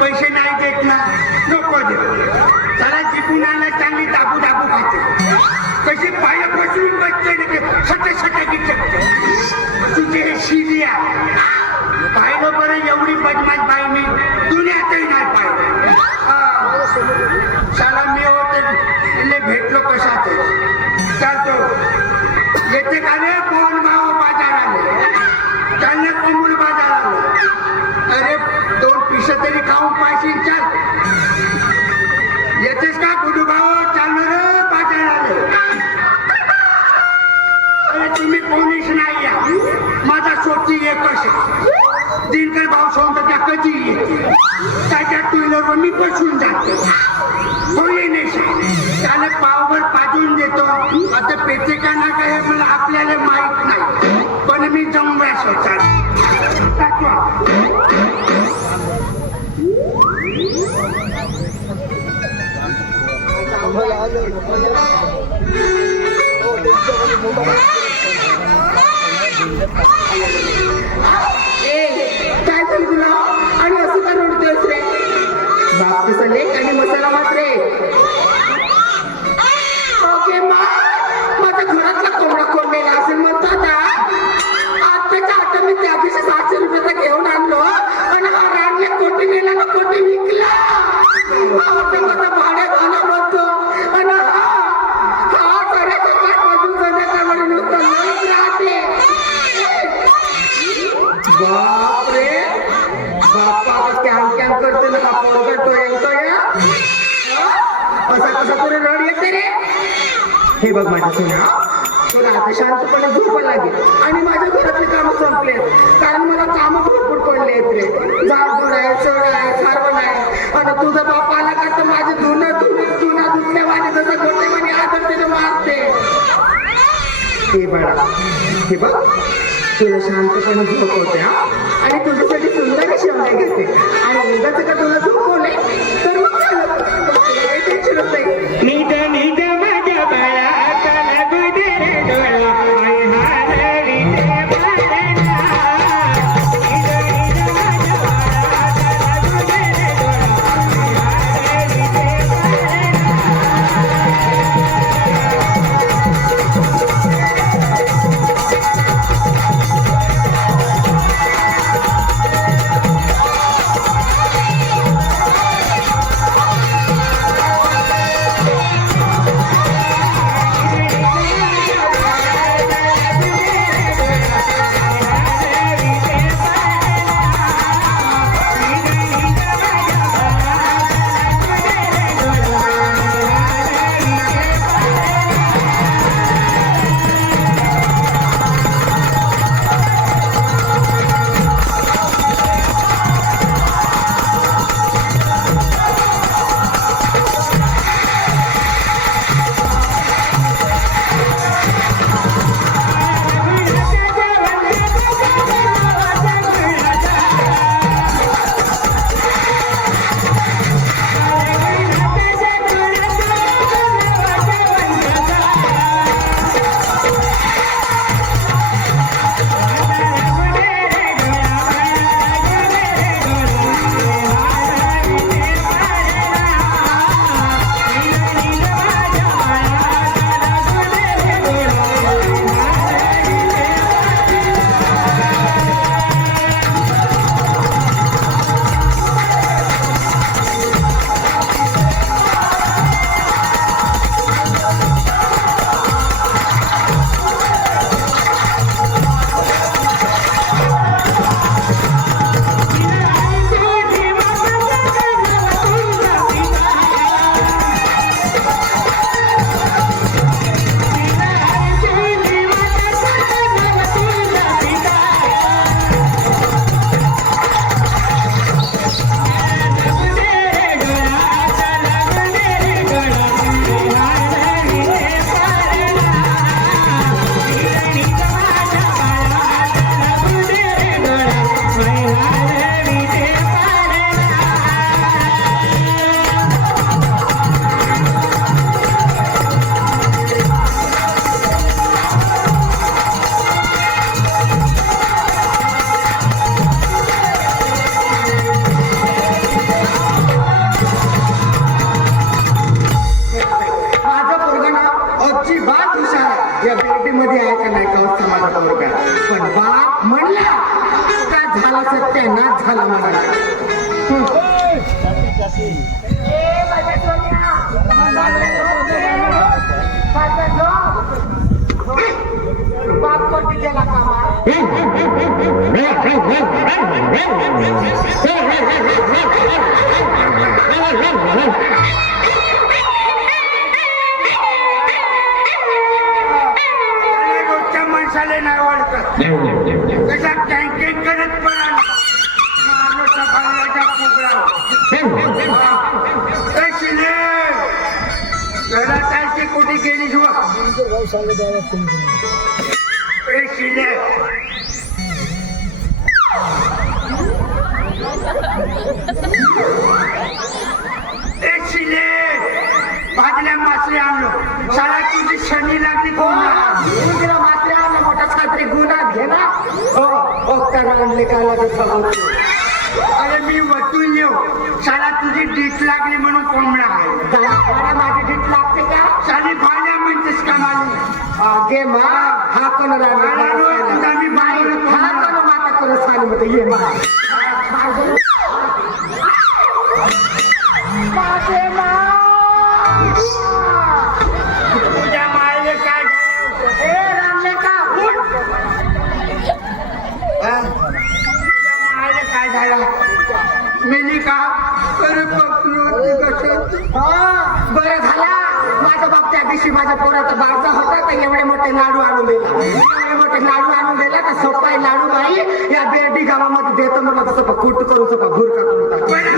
पैसे नाही देत ना नको देऊ चला जिंकून आला चांगली दाबू दाबू खाते कसे पाय बसून बसते सटे सटे गिटते तुझे हे शिरिया पाहिलं बरं एवढी बदमाश बाई मी दुनियातही नाही पाहिलं चला मी होते भेटलो कशात चालतो येते का रे कोण भाव बाजार आले त्यांना कोंबूल बाजार आले अरे 2 पिशे तरी खाऊन पाशील चाल येतेस का गुडू भाऊ चालणार रे बाजार आले अरे तुम्ही कोणीच नाही या माझा सोबती एकच दिनकर भाऊ सोडतो त्या कधी येते त्याच्या टू व्हीलरवर मी बसून जाते कोणी नाही त्याला पावभर पाजून देतो आता पेचे का ना काय मला आपल्याला माहित नाही पण मी जमला स्वतः काय झालं तुला आणि असं का रडतोयस रे बाप कसं लेक आणि मसाला मात्र ओके माझ्या घरातला कोंबडा कोंबेला असेल म्हणतो आता आत्ताच्या आता मी त्या दिवशी 700 रुपयाचा घेऊन आणलो आणि हा रानला कोटी नेला ना कोटी विकला भाड्या झाला म्हणतो आणि हा करायचं काय बाजू करण्याचा म्हणून राहते बापरे बाप्पा कॅम कॅम करतो ना बाप्पा करतो येतो या असा कसा पुढे रड येते रे हे बघ माझ्या सोन्या तुला आता शांतपणे झोप लागेल आणि माझ्या घरातले कामं संपले कारण मला कामं भरपूर पडले आहेत रे झाडझुड आहे चढ आहे सारवण आहे आणि तुझा बाप आला का तर माझे धुणं धुतल्या माझे जसं गोटे म्हणे आदर त्याने मारते हे बाळा हे बघ तुला शांतपणे झोप होते आणि तुझ्यासाठी सुंदर शेवण्या घेते आणि उद्याच का तुला झोपवले तर मग टेन्शन होत नाही नीट नीट माझ्या बाळा त्याला गुदे डोळा बाप म्हणला का झाला सत्यानाश झाला मला. बाप पटी गेला कामा. रोजच्या माणसाला नाही ओळखत कशा कॅन्टीन करत पण घरात कुठे गेली शिले शिले भाजल्या मासे आणलो साला तुझी शनी लागली तुझ्या मात्र आणला मोठा छात्री गुन्हा घे ना. हो त्याला आणले काय लागत. अरे मी वतून येऊ साला तुझी डीट लागली म्हणून कोंबडा आहे. माझी डीट लागते का? साली भाल्या म्हणतेस का मला गे मा हा कोण तुझा मी बाहेर हा कोण माता करून सांग मध्ये ये मा. तुझ्या मायले काय रामले का तुझ्या मायले काय झालं मेली का अरे बरं झाला माझा बाप त्या दिवशी माझ्या पोराचा बारसा होता तर एवढे मोठे लाडू आणून दिला. एवढे मोठे लाडू आणून दिला तर सोपाई लाडू बाई या बेर्डी गावामध्ये देतो म्हणलं तसं कुट करून सोपा भुरका करून टाकतो.